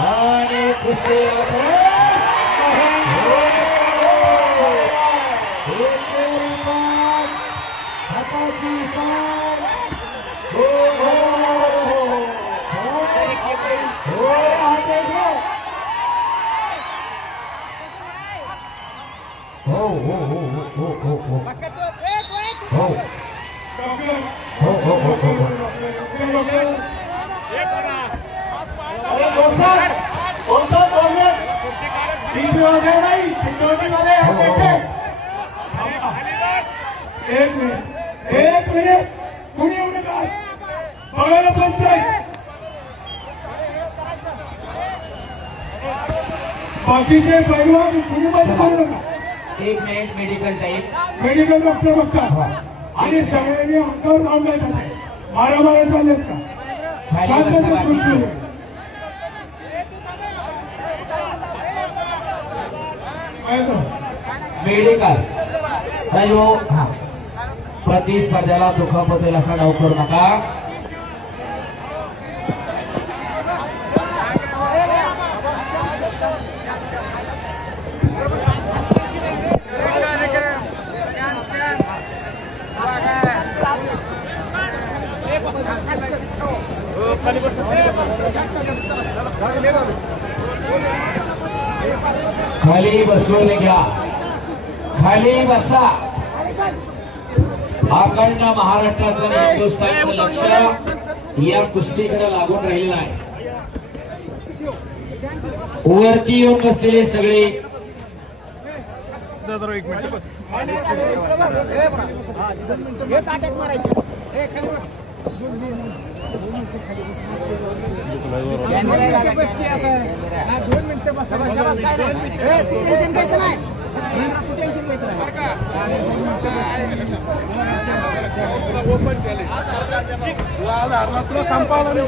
आणि कुस्ती हाताची साथ हो हो हो हो हो हो हो हो हो हो हो हो एक मिनिट कुणी येऊ नका बघायला पंचायत बाकीचे पैलवान कुणी मध्ये करू नका. एक मिनिट मेडिकल साहेब मेडिकल डॉक्टर बघतात आणि सगळ्यांनी अंगावर जाऊन काय झालंय मारामाऱ्या चालल्यात का शांततेत खुर्ची मेडिकल दैव हा प्रतिस्पर्ध्याला दुखापत होईल असा डाव करू नका. खाली बसून घ्या खाली बसा. अखंड महाराष्ट्राचं हिंदुस्थानचं लक्ष या कुस्तीकडे लागून राहिलेलं आहे. वरती येऊन बसलेले सगळे ओपन चॅलेंज संपावलं